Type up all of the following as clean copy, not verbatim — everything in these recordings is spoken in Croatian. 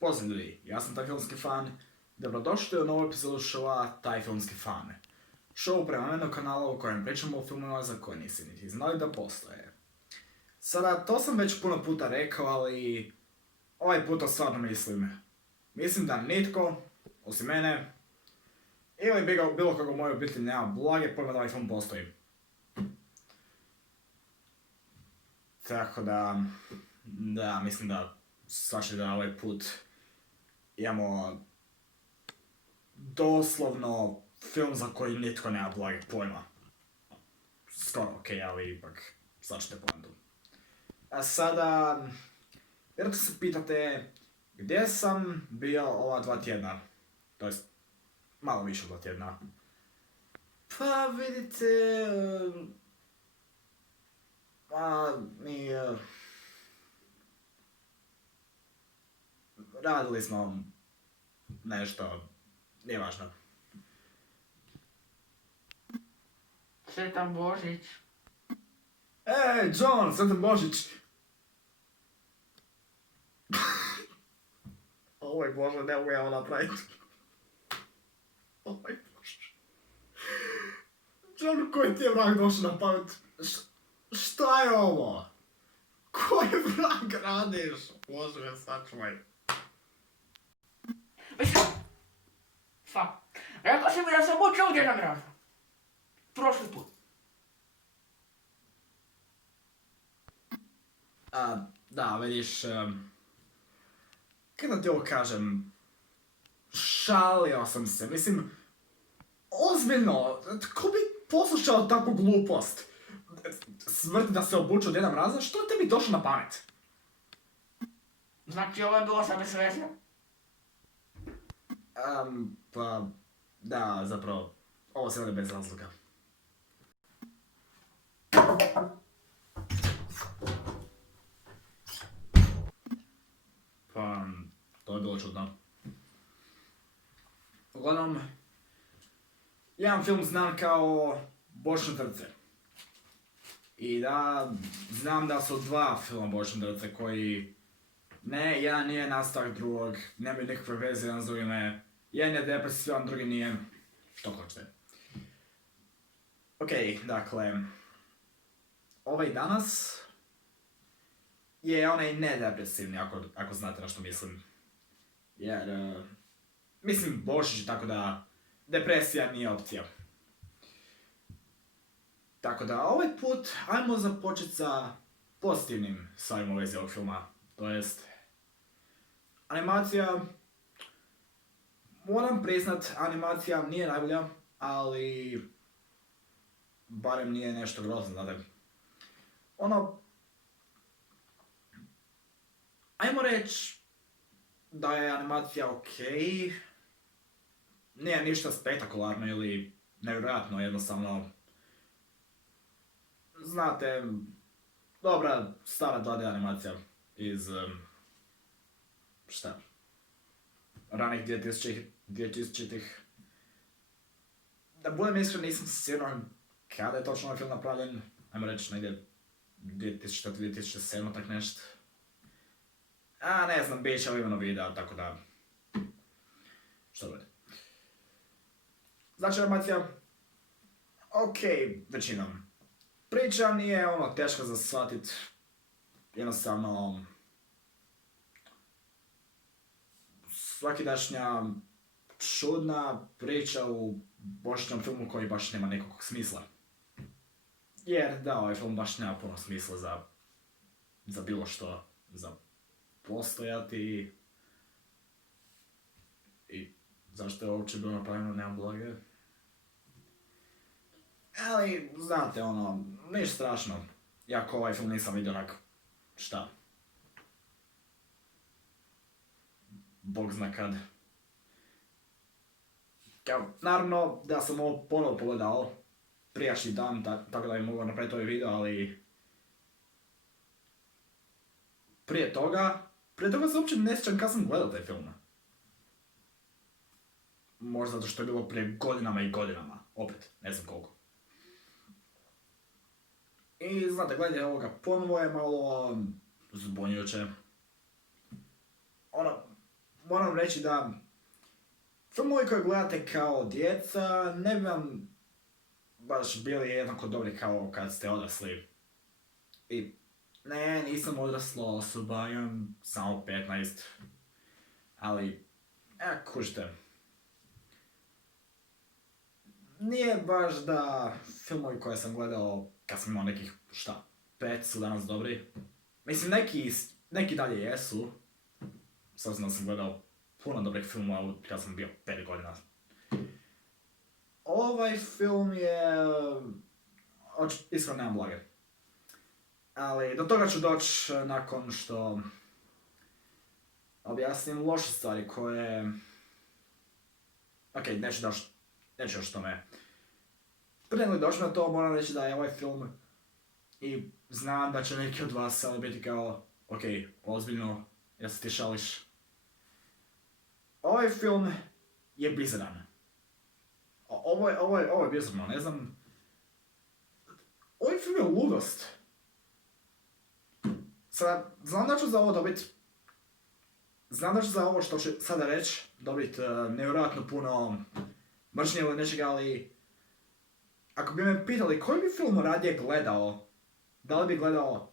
Pozdrav ljudi, ja sam taj filmski fan. Dobrodošli u novu epizodu showa Taj filmski fan. Show prema kanala u kojem pričamo o filmima za koje nisi niti znali da postoje. Sada, to sam već puno puta rekao, ali ovaj puta stvarno mislim. Mislim da nitko, osim mene, ili bilo koga u mojoj obitelji nema blage pojma da ovaj film postoji. Tako da, mislim da svačaj da ovaj put imamo doslovno film za koji nitko nema blage pojma. Skoro okej, ali ipak svačajte pointu. A sada, vjerojatno se pitate gdje sam bio ova 2 tjedna, to jest malo više od 2 tjedna. Pa vidite, radili smo nešto, nije važno. Sretan Božić. Ej, John, Sretan Božić! Oj Bože, ne mogu ja ovo napraviti. Oj Bože. John, koji ti je vrag došao na pamet? Šta je ovo? Koji vrag radiš? Bože me sačuvaj. Mislim, sva. Rekao si mi da sam učio ovdje na mrazu. Prošli put. Da, vidiš, kada ti ovo kažem, šalio sam se, mislim, ozbiljno, tko bi poslušao takvu glupost? Smrti da se obuče od Djeda Mraza, što tebi došlo na pamet? Znači ovo je bilo sad bez veze? Pa, da, zapravo, ovo se radi bez razloga. Pa, to je bilo čudno. Uglavnom, jedan film znam kao Božno drce. I da, znam da su 2 filma Božno drce koji, ne, jedan nije nastavak drugog, nemaju nikakve veze jedan s drugime, jedan je depresivan, drugi nije, što hoćete. Okej, dakle, ovaj danas je onaj nedepresivni, ako znate na što mislim. Jer, mislim Božić, tako da depresija nije opcija. Tako da ovaj put ajmo započeti sa pozitivnim stvarima u vezi ovog filma. To jest, animacija, moram priznat, animacija nije najbolja, ali barem nije nešto grozno, znate. Ajmo reći da je animacija okej. Nije ništa spektakularno ili nevjerojatno, jednostavno. Znate, dobra stara 2D animacija iz, ranih 2000-ih. Da budem iskren, nisam siguran kada je točno ovaj film napravljen. Ajmo reći negdje 2000-2007, tak nešto. Ne znam, bit će ovimeno videa, tako da, što bude. Znači animacija, okej, većinom. Priča nije teška za shvatit, jednostavno, svakidašnja čudna priča u božićnom filmu koji baš nema nekog smisla. Jer da, ovaj film baš nema puno smisla za bilo što, za postojati i zašto je uopće bilo napravljeno, nemam blage. Ali, znate, ništa strašno. Iako ovaj film nisam vidio onak, šta? Bog zna kad. Naravno da sam ovo ponovo pogledao prijašnji dan, tako da bi mogao napraviti ovaj video, ali prije toga se uopće ne sjećam kad sam gledao taj film. Možda zato što je bilo prije godinama i godinama, opet, ne znam koliko. I znate, gledanje ovoga ponovo je malo zbunjujuće. moram reći da filmovi koje gledate kao djeca ne bi vam baš bili jednako dobri kao kad ste odrasli. I ne, nisam odrasla osoba, imam samo 15. Ali, kužite. Nije baš da filmovi koje sam gledao kad sam imao nekih, 5 su danas dobri. Mislim, neki dalje jesu. S obzirom da sam gledao puno dobrih filmova kad sam bio 5 godina. Ovaj film je... iskreno nemam blage. Ali do toga ću doći nakon što objasnim loše stvari koje... neću još tome. Prije nego došli na to, moram reći da je ovaj film i znam da će neki od vas sada biti kao ozbiljno, ja se ti šališ. Ovaj film je bizaran. Ovo je bizarno, ne znam. Ovaj film je ludost. Sada, znam da ću za ovo što ću sada reći dobiti nevjerojatno puno mržnje ili nečega, ali ako bi me pitali koji bi film radije gledao, da li bi gledao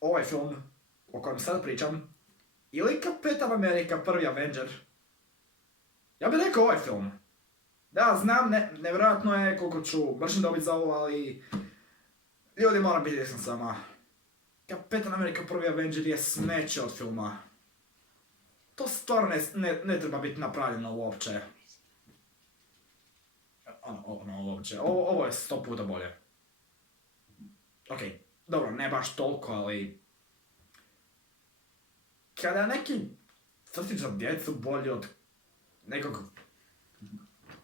ovaj film o kojem sad pričam, ili Kapetan Amerika prvi Avenger, ja bih rekao ovaj film. Da, znam, nevjerojatno je koliko ću mržnje dobiti za ovo, ali ljudi, moram biti jesam s vama. Kapetan Amerika prvi Avenger je smeće od filma. To stvarno ne treba biti napravljeno uopće. Uopće. Ovo je 100 puta bolje. Dobro, ne baš toliko, ali... Kada neki crtić za djecu bolji od nekog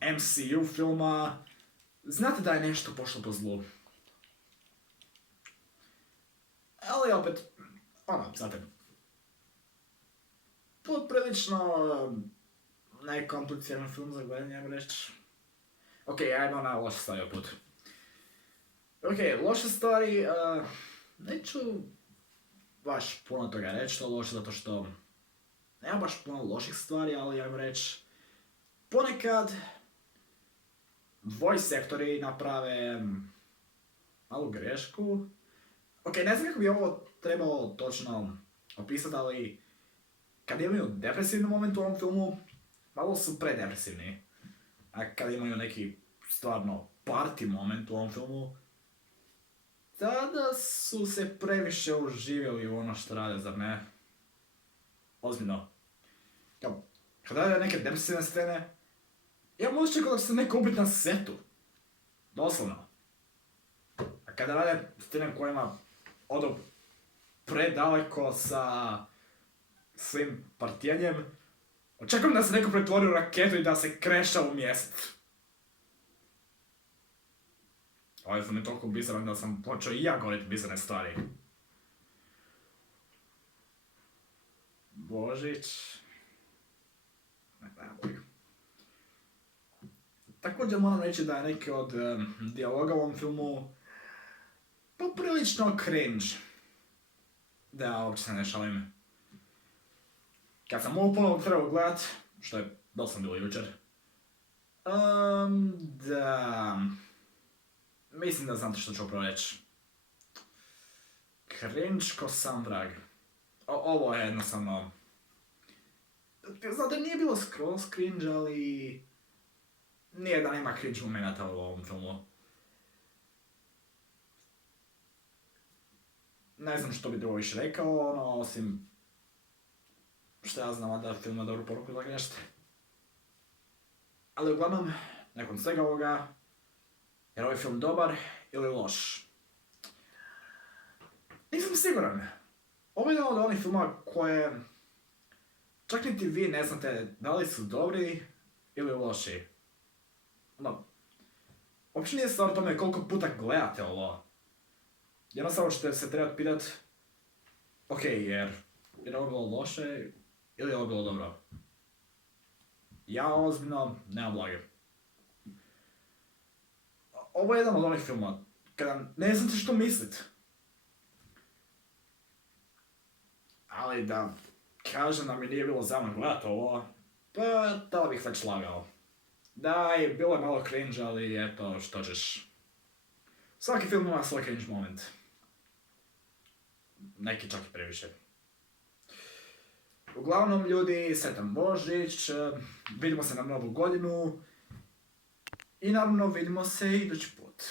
MCU filma, znate da je nešto pošlo po zlu. Ali opet, znate, poprilično nekompliciran film za gledanje, ajmo reći. Ajmo na loše stvari oput. Loše stvari, neću baš puno toga reći, to loše zato što nema baš puno loših stvari, ali ajmo reći, ponekad voice aktori naprave malu grešku. Ne znam kako bi ovo trebalo točno opisati, ali kad imaju depresivni moment u ovom filmu, malo su predepresivni. A kad imaju neki stvarno party moment u ovom filmu, tada su se previše uživjeli u ono što rade, zar ne? Ozbiljno. Kad rade neke depresivne scene, imam osjećaj kao da će se neko ubiti na setu. Doslovno. A kada rade scene kojima odu predaleko sa svim partijanjem, očekujem da se neko pretvori u raketu i da se kreša u mjesec. Ovaj film je toliko bizaran da sam počeo i ja govoriti bizarne stvari. Božić. Također moram reći da je neki od dijaloga u ovom filmu poprilično cringe. Da, uopće se ne šalim. Kad sam ovo ponovno trebao gledat, što je dosta bilo jučer, da... Mislim da znate što ću upravo reći. Cringe ko sam vrag. Ovo je jednostavno... Znate, nije bilo skroz cringe, ali... Nije da nema cringe momenta u ovom filmu. Ne znam što bi drugo više rekao, osim... Što ja znam da film ima dobru poruku, tako nešto. Ali uglavnom, nakon svega ovoga, je li ovaj film dobar ili loš? Nisam siguran. Ovo je jedan od onih filmova koje... Čak niti vi ne znate da li su dobri ili loši. Uopće nije stvar o tome koliko puta gledate ovo. Jednostavno ćete se trebati pitat, jer ovo bilo loše ili je ovo bilo dobro. Ja ozbiljno nemam blage. Ovo je jedan od onih filmova kada ne znate što mislit. Ali da kažem da mi nije bilo zabavno gledati ovo, pa to bih već lagao. Da, je bilo je malo cringe, ali eto, što ćeš. Svaki film ima svoj cringe moment. Neki čak i previše. Uglavnom, ljudi, sretan Božić, vidimo se na Novu godinu i naravno vidimo se idući put.